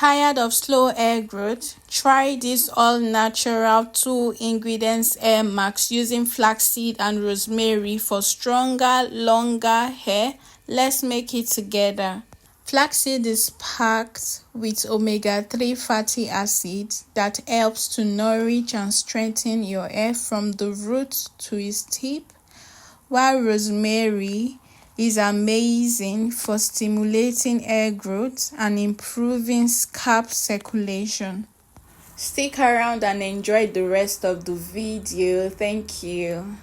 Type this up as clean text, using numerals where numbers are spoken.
Tired of slow hair growth? Try this all-natural 2 ingredients hair mask using flaxseed and rosemary for stronger, longer hair. Let's make it together. Flaxseed is packed with omega-3 fatty acids that helps to nourish and strengthen your hair from the root to its tip, while rosemary is amazing for stimulating hair growth and improving scalp circulation. Stick around and enjoy the rest of the video. Thank you.